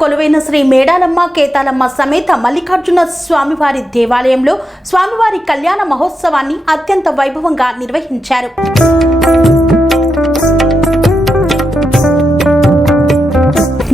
కొలువైన శ్రీ మేడాలమ్మ కేతాలమ్మ సమేత మల్లికార్జున స్వామివారి దేవాలయంలో స్వామివారి కళ్యాణ మహోత్సవాన్ని అత్యంత వైభవంగా నిర్వహించారు.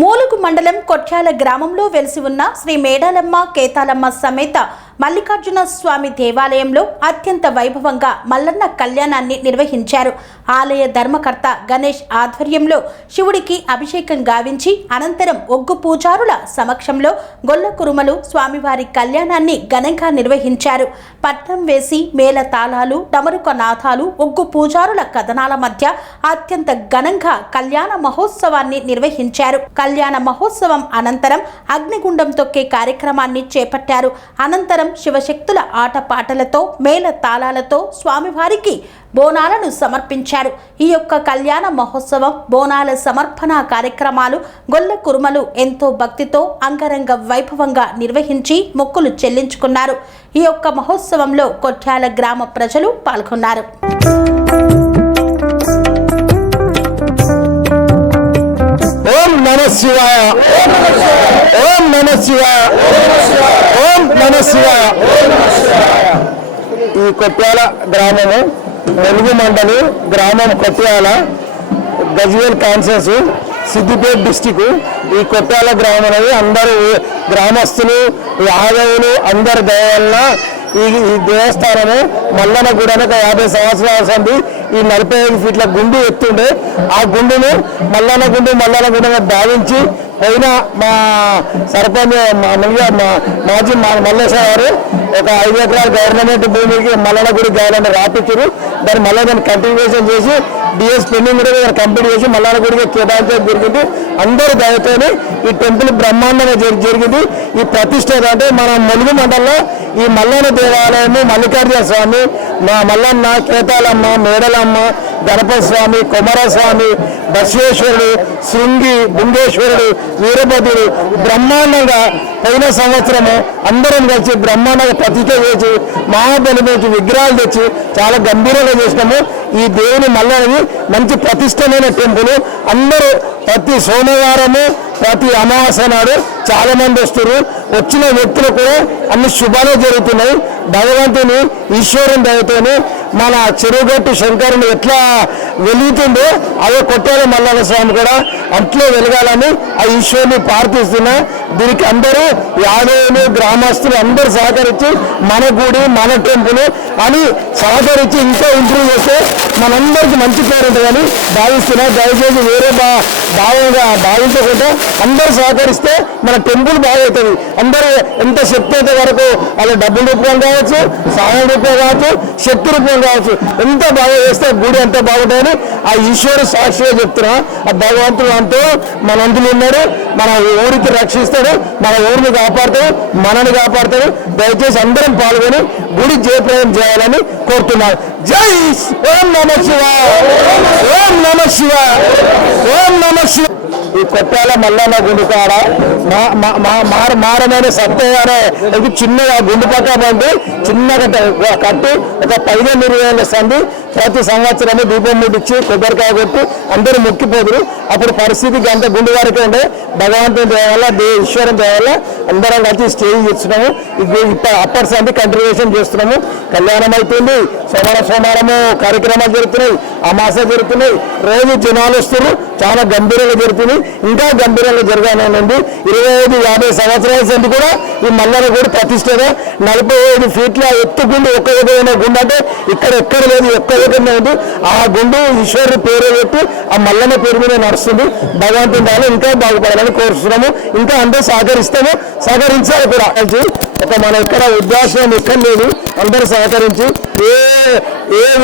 మూలుగు మండలం కొట్యాల గ్రామంలో వెలిసి ఉన్న శ్రీ మేడాలమ్మ కేతాలమ్మ సమేత మల్లికార్జున స్వామి దేవాలయంలో అత్యంత వైభవంగా మల్లన్న కళ్యాణాన్ని నిర్వహించారు. ఆలయ ధర్మకర్త గణేష్ ఆధ్వర్యంలో శివుడికి అభిషేకం గావించి అనంతరం ఒగ్గు పూజారుల సమక్షంలో గొల్ల కురుమలు స్వామివారి కళ్యాణాన్ని ఘనంగా నిర్వహించారు. పట్నం వేసి మేళ తాళాలు డమరుక నాథాలు ఒగ్గు పూజారుల కథనాల మధ్య అత్యంత ఘనంగా కళ్యాణ మహోత్సవాన్ని నిర్వహించారు. కళ్యాణ మహోత్సవం అనంతరం అగ్నిగుండం తొక్కే కార్యక్రమాన్ని చేపట్టారు. అనంతరం శివశక్తుల ఆటపాటలతో మేళ తాళాలతో స్వామివారికి బోనాలను సమర్పించారు. ఈ యొక్క కళ్యాణ మహోత్సవం బోనాల సమర్పణ కార్యక్రమాలు గొల్ల కురుమలు ఎంతో భక్తితో అంగరంగ వైభవంగా నిర్వహించి మొక్కులు చెల్లించుకున్నారు. ఈ యొక్క మహోత్సవంలో కొట్యాల గ్రామ ప్రజలు పాల్గొన్నారు. ఓం నమః శివాయ, ఓం నమః శివాయ, ఓం నమః శివాయ. ఈ కొట్యాల గ్రామము వెలుగు మండలి గ్రామం కొట్యాల గజ్వేల్ కాన్సెన్స్ సిద్దిపేట డిస్టిక్. ఈ కొట్యాల గ్రామం అనేది అందరూ గ్రామస్తులు యాదవులు అందరి దయ వల్ల ఈ దేవస్థానము మల్లన్న గుడని 50 సంవత్సరాల సంది ఈ 45 ఫీట్ల గుండు ఎత్తుండే. ఆ గుండును మల్లన్న గుండుగా భావించి పోయిన మా సర్పంచ్ మాజీ మల్లేశ్వర గారు ఒక 5 ఎకరాల గవర్నమెంట్ భూమికి మల్లన్న గుడి గాయాలని రాపించారు. దాన్ని మళ్ళీ దాన్ని కంటిన్యూషన్ చేసి డిఎస్ పెండింగ్ కూడా కంప్లీట్ చేసి మల్లన్న గుడికి కేటాయించడం జరిగింది. అందరూ దయతోని ఈ టెంపుల్ బ్రహ్మాండంగా జరిగింది. ఈ ప్రతిష్ట అంటే మన ములుగు మండలంలో ఈ మల్లన్న దేవాలయము మల్లికార్జున స్వామి, మల్లన్న, కేతాలమ్మ, మేడలమ్మ, గణపతి స్వామి, కుమారస్వామి, బసవేశ్వరుడు, శృంగి, బుంగేశ్వరుడు, వీరభద్రుడు బ్రహ్మాండంగా పోయిన సంవత్సరము అందరం కలిసి బ్రహ్మాండంగా ప్రతిష్ట చేసి మహాబలి నుంచి విగ్రహాలు తెచ్చి చాలా గంభీరంగా చేసినాము. ఈ దేవుని మల్లన్నది మంచి ప్రతిష్టమైన టెంపుల్. అందరూ ప్రతి సోమవారము ప్రతి అమావాస్య నాడు చాలా మంది వస్తారు. వచ్చిన వ్యక్తులు కూడా అన్ని శుభాలు జరుగుతున్నాయి. భగవంతుని ఈశ్వరుని దయతోని మన చెరుగట్టు శంకరుని ఎట్లా వెలుగుతుందో అదే కొట్టాల మల్లన్న స్వామి కూడా అట్లే వెలగాలని ఆ ఈశ్వరుని ప్రార్థిస్తున్నా. దీనికి అందరూ యాదవులు గ్రామస్తులు అందరూ సహకరించి మన గుడి మన టెంపుల్ అని సహకరించి ఇంకా ఇంప్రూవ్ చేస్తే మనందరికీ మంచి పేరు ఉంటుందని భావిస్తున్నా. దయచేసి వేరే భావంగా భావించకుండా అందరూ సహకరిస్తే మన టెంపుల్ బాగవుతుంది. అందరూ ఎంత శక్తి అయితే వరకు వాళ్ళ డబ్బుల రూపం కావచ్చు, సహాయం రూపం కావచ్చు, శక్తి రూపం కావచ్చు, ఎంత బాగా చేస్తే గుడి ఎంత బాగుంటుందని ఆ ఈశ్వరుడు సాక్షిగా చెప్తున్నా. ఆ భగవంతుడు అంటూ మనంతులు ఉన్నారు. మన ఊరికి రక్షిస్తాడు, మన ఊరిని కాపాడుతాడు, మనని కాపాడుతాడు. దయచేసి అందరం పాల్గొని గుడి జయప్రదం చేయాలని కోరుతున్నాను. జై ఓం నమః శివాయ, ఓం నమః శివాయ, ఓం నమః శివాయ. ఈ కొట్టాల మల్లన్న గుండు కాడ మారమైన సత్యగానే చిన్నగా గుండు పక్క పండి చిన్నగా కట్టి ఒక 15-20 సంది ప్రతి సంవత్సరము దీపం ముట్టించి కొబ్బరికాయ కొట్టి అందరూ మొక్కిపోదురు. అప్పుడు పరిస్థితి గంట గుండు వరకే ఉండే. భగవంతుని దేవల్ల ఈశ్వరం దేవల్ల అందరం కలిసి స్టేజ్ ఇస్తున్నాము. ఇప్పుడు అప్పటి సంది కంటిన్యూషన్ చేస్తున్నాము. కళ్యాణం అవుతుంది. సోమవారము కార్యక్రమాలు జరుగుతున్నాయి, అమాస జరుగుతున్నాయి. రోజు జనాలు వస్తున్నారు. చాలా గంభీరంగా జరుగుతుంది. ఇంకా గంభీరంగా జరగాలనుంది. 25-50 సంవత్సరాల సంది కూడా ఈ మల్లన్న గుడి ప్రతిష్టగా 45 ఫీట్ల ఎత్తు గుండు ఒక్క దగ్గర గుండు అంటే ఇక్కడ ఎక్కడ లేదు, ఒక్క దగ్గరనే ఉంది. ఆ గుండు ఈశ్వరుని పేరు పెట్టి ఆ మల్లన్న పేరు మీద నడుస్తుంది. భగవంతుని దాన్ని ఇంకా బాగుపడాలని కోరుతున్నాము. ఇంకా అందరూ సహకరిస్తాము, సహకరించాలి కూడా. ఒక మన ఇక్కడ ఉద్దేశం ఎక్కడ లేదు. అందరూ సహకరించి ఏ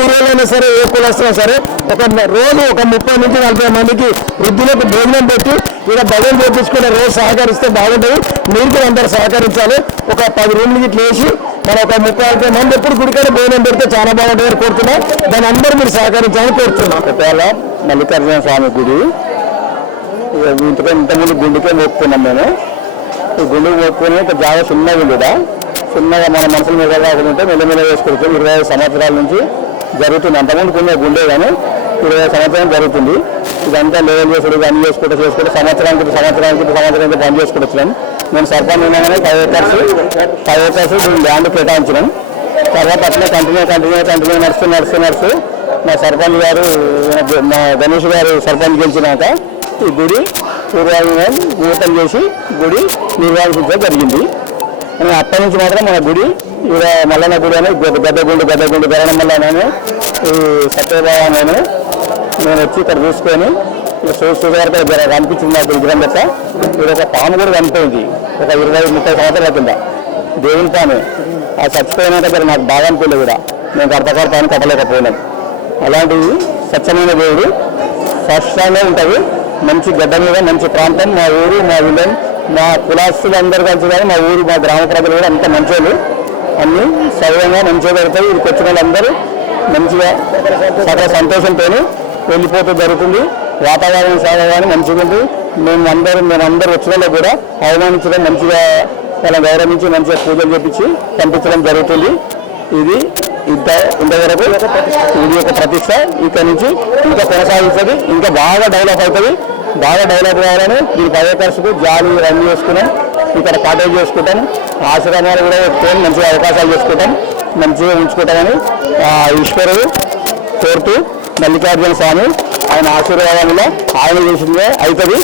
ఊరిలోనైనా సరే ఏ కులస్తున్నా సరే ఒక రోజు ఒక 30-40 మందికి వృద్ధులకు భోజనం పెట్టి ఇలా భజన చేపించుకునే రోజు సహకరిస్తే బాగుంటుంది. మీరు కూడా అందరూ సహకరించాలి. ఒక 10 రూమ్లు ఇట్లా వేసి మనం ఒక 30-40 మంది ఎప్పుడు గుడికాడ భోజనం పెడితే చాలా బాగుంటుందని కోరుతున్నాం. దాని అందరూ మీరు సహకరించాలని కోరుతున్నాం. కొట్టాల మల్లికార్జున స్వామి గుడి ఇంతకుముందు గుండుకే మోపుకున్నాం మేము. ఈ గుండుకు మోపుకొని ఒక జాగా చిన్నగా ఉండేదా, చిన్నగా మన మనసుల మీద కాకుండా మెల్లమెల్ల వేసుకొచ్చాం. 25 సంవత్సరాల నుంచి జరుగుతుంది. అంతకుముందు కొన్ని గుండె కానీ 20 సంవత్సరాలు జరుగుతుంది. ఇదంతా లెవెల్ చేసుకుంటూ అన్ని చేసుకుంటూ సంవత్సరానికి పని చేసుకుంటూ వచ్చినాం. నేను సర్పంచ్ ఉండగానే 5 ఏకర్స్ ల్యాండ్ కేటాయించినాం. తర్వాత అట్లే కంటిన్యూ నడుస్తూ మా సర్పంచ్ గారు మా గణేష్ గారు సర్పంచ్ గెలిచినాక ఈ గుడి పూర్వం చేసి గుడి నిర్వహించడం జరిగింది. అప్పటి నుంచి మాత్రం మన గుడి ఇక మల్లన్న గుడి అని గద్దగుండు గరణం వల్ల ఈ సత్యబాబు నేను వచ్చి ఇక్కడ చూసుకొని చూసేవారికి కనిపించింది నాకు విగ్రహం లెక్క. ఇది ఒక పాము కూడా కనిపోయింది ఒక 20-30 సంవత్సరాల కింద, దేవుని పాము. ఆ చచ్చిపోయిన దగ్గర నాకు బాగా అనిపించలేదు కూడా, నేను కడతకాడ పాము కట్టలేకపోయినాం. అలాంటివి స్వచ్ఛమైన దేవుడు స్పష్టంగా ఉంటుంది. మంచి గడ్డ మీద మంచి ప్రాంతం మా ఊరు, మా విలేజ్, మా కులాస్తులు అందరూ కలిసి కానీ మా ఊరు మా గ్రామ ప్రజలు కూడా అంత మంచోళ్ళు, అన్నీ సౌకర్యంగా మంచిగా పెడతాయి. ఇక్కడికి వచ్చిన వాళ్ళందరూ మంచిగా చాలా సంతోషంతో వెళ్ళిపోతూ జరుగుతుంది. వాతావరణం సాగగానే మంచిగా ఉంది. మేమందరూ వచ్చిన వాళ్ళకి కూడా అవమానించడం, మంచిగా వాళ్ళని గౌరవించి మంచిగా పూజలు చేపించి పంపించడం జరుగుతుంది. ఇది ఇంతవరకు ఇది ఒక ప్రతిష్ట. ఇక్కడ నుంచి ఇంకా కొనసాగుతుంది, ఇంకా బాగా డెవలప్ అవుతుంది. బాగా డెవలప్ కావాలని దీని 5 ఏకర్స్కు జాలి రన్ చేసుకున్నాం. ఇక్కడ కాటేజ్ చేసుకుంటాం, ఆశ్రమాలు కూడా పెట్టుకొని మంచిగా అవకాశాలు చేసుకుంటాం, మంచిగా ఉంచుకుంటామని ఈశ్వరుడు కోరుతూ మల్లికార్జున స్వామి ఆయన ఆశీర్వాదంలో ఆయన చేసిందే అవుతుంది.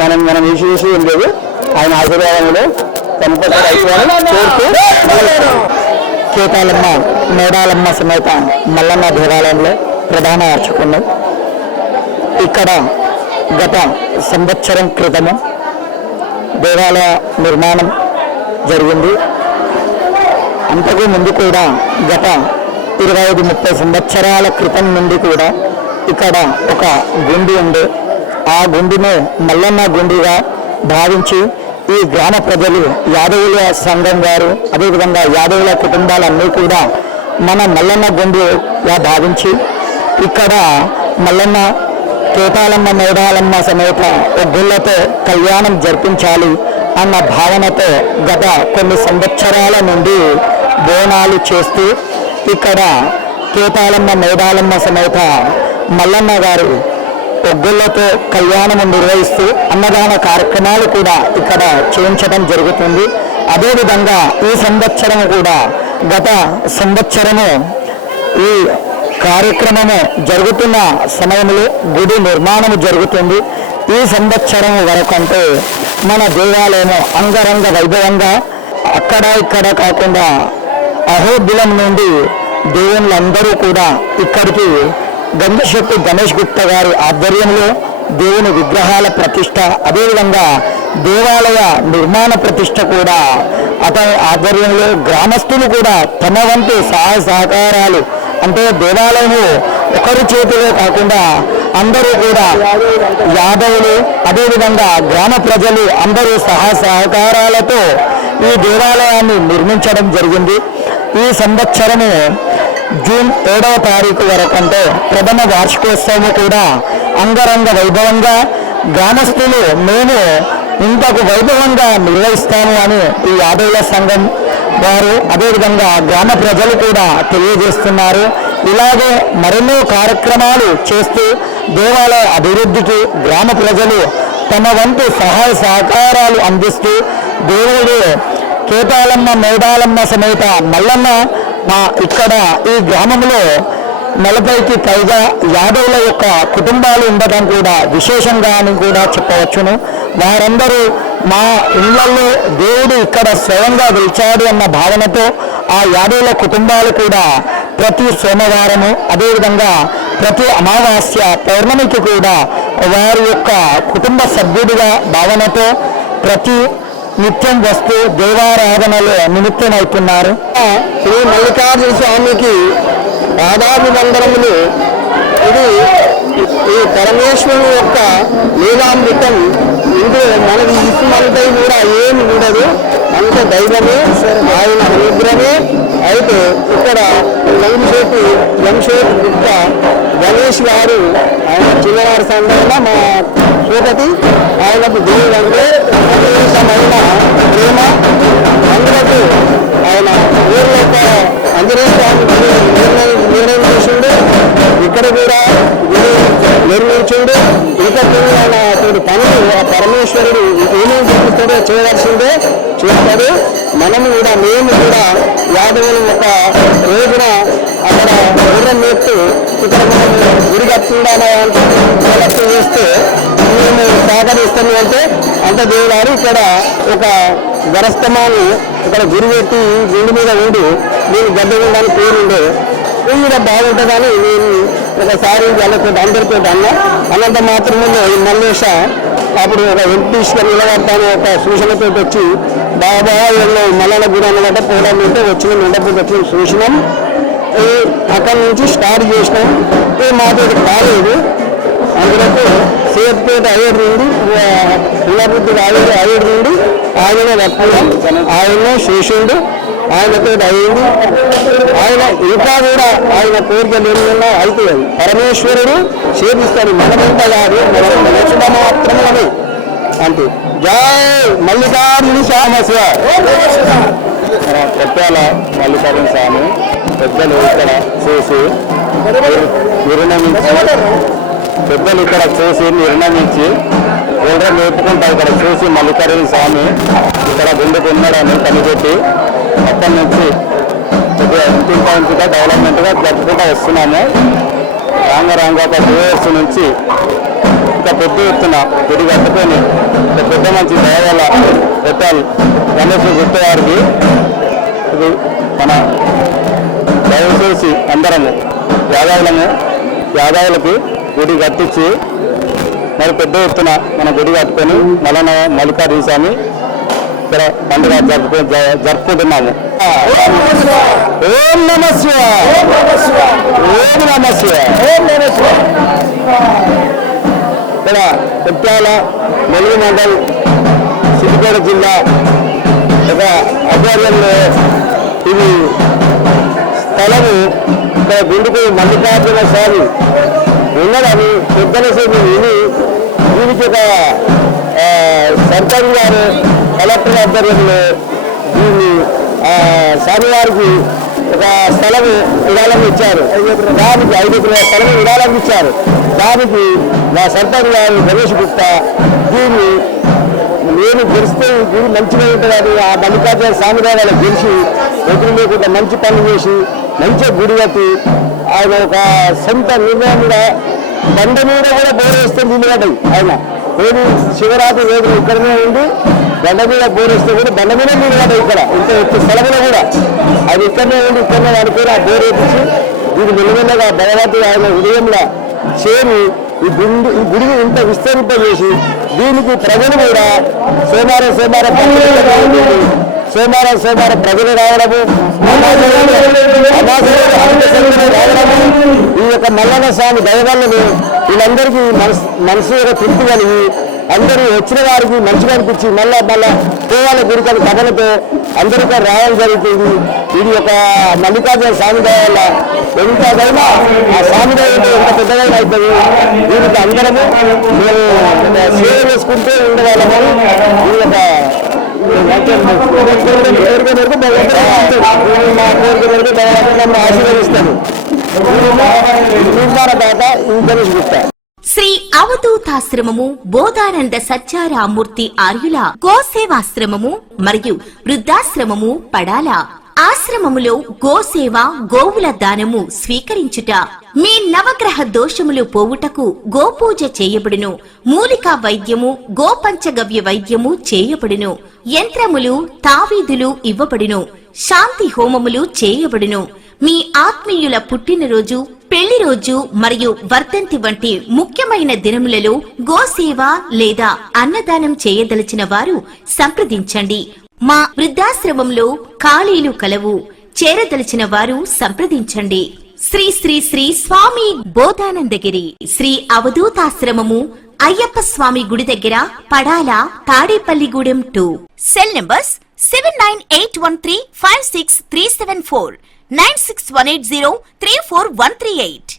మనం చేసి ఏం లేదు, ఆయన ఆశీర్వాదంలో కంపల్సరీ అవుతుందని కోరుతూ కేతాలమ్మ మేడాలమ్మ సమేత మల్లన్న దేవాలయంలో ప్రధాన అర్చకున్నాం. ఇక్కడ గత సంవత్సరం క్రితము దేవాలయ నిర్మాణం జరిగింది. అంతకు ముందు కూడా గత 25-30 సంవత్సరాల క్రితం నుండి కూడా ఇక్కడ ఒక గుండి ఉంది. ఆ గుండిని మల్లన్న గుండిగా భావించి ఈ గ్రామ ప్రజలు యాదవుల సంఘం వారు అదేవిధంగా యాదవుల కుటుంబాలన్నీ కూడా మన మల్లన్న గుండిగా భావించి ఇక్కడ మల్లన్న కేతాలమ్మ మేడాలమ్మ సమేత ఒగ్గుళ్లతో కళ్యాణం జరిపించాలి అన్న భావనతో గత కొన్ని సంవత్సరాల నుండి బోనాలు చేస్తూ ఇక్కడ కేతాలమ్మ మేడాలమ్మ సమేత మల్లన్న గారు ఒగ్గుళ్లతో కళ్యాణము నిర్వహిస్తూ అన్నదాన కార్యక్రమాలు కూడా ఇక్కడ చేయించడం జరుగుతుంది. అదేవిధంగా ఈ సంవత్సరం కూడా గత సంవత్సరము ఈ కార్యక్రమము జరుగుతున్న సమయంలో గుడి నిర్మాణము జరుగుతుంది. ఈ సంవత్సరం వరకు అంటే మన దేవాలయము అంగరంగ వైభవంగా అక్కడ ఇక్కడ కాకుండా అహోబిలం నుండి దేవుళ్ళందరూ కూడా ఇక్కడికి గంగశెట్టి గణేష్ గుప్తా గారి ఆధ్వర్యంలో దేవుని విగ్రహాల ప్రతిష్ట, అదేవిధంగా దేవాలయ నిర్మాణ ప్రతిష్ట కూడా అతని ఆధ్వర్యంలో గ్రామస్తులు కూడా తమ వంతు సహాయ సహకారాలు అంటే దేవాలయము ఒకరి చేతిలో కాకుండా అందరూ కూడా యాదవులు అదేవిధంగా గ్రామ ప్రజలు అందరూ సహాయ సహకారాలతో ఈ దేవాలయాన్ని నిర్మించడం జరిగింది. ఈ సంవత్సరము జూన్ 7వ తారీఖు వరకు అంటే ప్రథమ వార్షికోత్సవం కూడా అంగరంగ వైభవంగా గ్రామస్తులు మేము ఇంతకు వైభవంగా నిర్వహిస్తాము అని ఈ యాదవుల సంఘం వారు అదేవిధంగా గ్రామ ప్రజలు కూడా తెలియజేస్తున్నారు. ఇలాగే మరెన్నో కార్యక్రమాలు చేస్తూ దేవాలయ అభివృద్ధికి గ్రామ ప్రజలు తమ వంతు సహాయ సహకారాలు అందిస్తూ దేవుడు కేతాలమ్మ మేడాలమ్మ సమేత మల్లన్న ఇక్కడ ఈ గ్రామంలో 40కి పైగా యాదవుల యొక్క కుటుంబాలు ఉండటం కూడా విశేషంగా అని కూడా చెప్పవచ్చును. వారందరూ మా ఇళ్లలో దేవుడు ఇక్కడ స్వయంగా వెలిచాడు అన్న భావనతో ఆ యాదవుల కుటుంబాలు కూడా ప్రతి సోమవారము అదేవిధంగా ప్రతి అమావాస్య పౌర్ణమికి కూడా వారి యొక్క కుటుంబ సభ్యుడిగా భావనతో ప్రతి నిత్యం వస్తూ దేవారాధనలో నిమిత్తమవుతున్నారు. శ్రీ మల్లికార్జున స్వామికి పాదాభివందనములు. ఇది ఈ పరమేశ్వరుని యొక్క లీలామృతం. ఇందులో మనకి ఇసుమంతా కూడా ఏమి ఉండదు, అంత దైవమే ఆయన అనుగ్రహమే. అయితే ఇక్కడ వంశేటి గుప్త గణేష్ గారు ఆయన చిన్నవారి సందర్భంగా మా సూపతి ఆయనకు దేవుడు అంటే విశేషమైన ప్రేమ. అందరకు ఆయన ఊర్లో ఒక ఆంజనేయ స్వామి నిర్ణయం చేసిండు. ఇక్కడ కూడా నిర్మించుండు. ఇతరులైనటువంటి పనులు ఆ పరమేశ్వరుడు ఏమేమి చేస్తాడో చేయవలసిందే చేస్తాడు. మనము కూడా మేము కూడా యాదవులు ఒక రోజున అక్కడ గుర్రం నేర్తూ ఇక్కడ మనం గుడి కట్టిండాలంటే చేస్తే మేము సహకరిస్తాము అంటే అంత దేవుడారు ఇక్కడ ఒక గరస్తమాన్ని ఇక్కడ గురి పెట్టి గుండి మీద ఉండి నేను గడ్డ ఉండడానికి పేరుండే మీద బాగుంటుందని నేను ఒకసారి వాళ్ళతో అందరితో అన్నంత మాత్రమే మల్లేష అప్పుడు ఒక ఎంపీస్గా నిలబడతాను ఒక సూచనతో వచ్చి బాబా ఎన్నో మల్లన గుడి అన్నమాట పోవడం అంటే వచ్చిన నిండపోతే వచ్చిన సూచనం అక్కడి నుంచి స్టార్ట్ చేసినాం. మాతో కాలేదు అందులో సేఫ్పేట అయ్యేడు నుండి పుల్లబుద్ధుడు అయ్యేడు నుండి ఆయనే పట్టుకున్నాం. ఆయనే శేషుడు ఆయనతో అయ్యింది. ఆయన ఇంకా కూడా ఆయన కోరికలు ఏమైనా అవుతుంది. పరమేశ్వరుడు చేపిస్తాడు. మనమంతా కాదు, మనం మాత్రమే అంతే. జై మల్లికార్జున సమస్య కొట్టాల మల్లికార్జున స్వామి పెద్దలు ఇక్కడ చూసి నిర్ణయించి కూడా నేర్పుకుంటారు. ఇక్కడ చూసి మల్లికార్జున స్వామి ఇక్కడ గుండెకు ఉన్నాడని కనిపెట్టి అక్కడి నుంచి ఇంటింటిగా డెవలప్మెంట్గా జరుపుకుంటూ వస్తున్నాము. రాంగ ఒక 2 years నుంచి ఇంకా పెద్ద ఎత్తున గుడి కట్టుకొని పెద్ద మంచి దేవాల పెట్టాలి గణేష్ గుర్తువారికి ఇది మన దయచేసి అందరము యాదవులకి గుడి కట్టించి మరి పెద్ద ఎత్తున మన గుడి కట్టుకొని మల్లికార్జున స్వామి ఇక్కడ పండుగ జరుపుకుంటున్నాము. ఓం నమ శివాయ, ఓం నమ శివాయ, ఓం నమ శివాయ. ఇక్కడ కొట్టాల మెలుగు మండల్ సిద్దిపేట జిల్లా ఒక ఆధ్వర్యంలో ఇది స్థలము ఇక్కడ గుండుకు మల్లికార్జున స్వామి ఉన్నదని పెద్దల సేపు విని దీనికి ఒక సర్పంచ్ గారు కలెక్టర్ ఆధ్వర్యంలో దీన్ని స్వామివారికి ఒక స్థలము విరాళం ఇచ్చారు. దానికి 5 ఎకరాల స్థలం విరాళం ఇచ్చారు. దానికి మా సర్పంచ్ గారు గణేష్ గుప్తా దీన్ని నేను గెలిస్తే గుడి మంచిగా ఉంటుందని ఆ మల్లికార్జున స్వామి వాళ్ళకి గెలిచి ఎదురు లేకుండా మంచి పనులు చేసి మంచిగా గుడి కట్టి ఆయన ఒక సొంత నిర్ణయం కూడా బండ మీద కూడా బోరేస్తే నీళ్ళు పడ్డాయి. ఆయన రోజు శివరాత్రి రోజులు ఇక్కడనే ఉండి బండ మీద బోరేస్తే కూడా బండ మీద నీళ్ళు పడ్డాయి. ఇక్కడ ఇంత ఎక్కువ స్థలంలో కూడా అది ఇక్కడనే ఉండి ఇక్కడనే అనుకుని ఆ బోర్ వేపించి దీన్ని మెల్లమెల్లగా భగవంతుడు ఆయన ఉదయంలో చేరి ఈ గుడిని ఇంత విస్తరింపజేసి దీనికి ప్రజలు కూడా సోమవారం ప్రజలు రావడము రావడము ఈ యొక్క మల్లన్న స్వామి దయవల్లని వీళ్ళందరికీ మనసు తృప్తి కలిగి అందరూ వచ్చిన వారికి మంచిగా అనిపించి మళ్ళా పోవాల గురికల కథలతో అందరికీ రావడం జరుగుతుంది. ఇది ఒక మల్లికార్జున స్వామి దయ వల్ల ఎంతదైనా ఆ స్వామి దయ ఎంత పెద్దదైనా అవుతుంది. దీనికి అందరము మేము సేవ చేసుకుంటూ ఉండేవాళ్ళము. ఈ యొక్క ఆశీర్వదిస్తాను. శ్రీ అవధూతాశ్రమము బోధానంద సత్యారామూర్తి ఆర్యుల గోసేవాశ్రమము మరియు వృద్ధాశ్రమము పడాల. ఆశ్రమములో గోసేవ గోవుల దానము స్వీకరించుట మీ నవగ్రహ దోషములు పోవుటకు గోపూజ చేయబడును. మూలికా వైద్యము గోపంచగవ్య వైద్యము చేయబడును. యంత్రములు తావీదులు ఇవ్వబడును. శాంతి హోమములు చేయబడును. మీ ఆత్మీయుల పుట్టినరోజు పెళ్లి రోజు మరియు వర్ధంతి వంటి ముఖ్యమైన దినములలో గోసేవ లేదా అన్నదానం చేయదలిచిన వారు సంప్రదించండి. మా వృద్ధాశ్రమంలో ఖాళీలు కలవు. చేరదలిచిన వారు సంప్రదించండి. శ్రీ శ్రీ శ్రీ స్వామి బోధానందగిరి శ్రీ అవధూతాశ్రమము అయ్యప్ప స్వామి గుడి దగ్గర పడాల తాడేపల్లిగూడెం 2. Cell numbers 7981356374 9618034 138.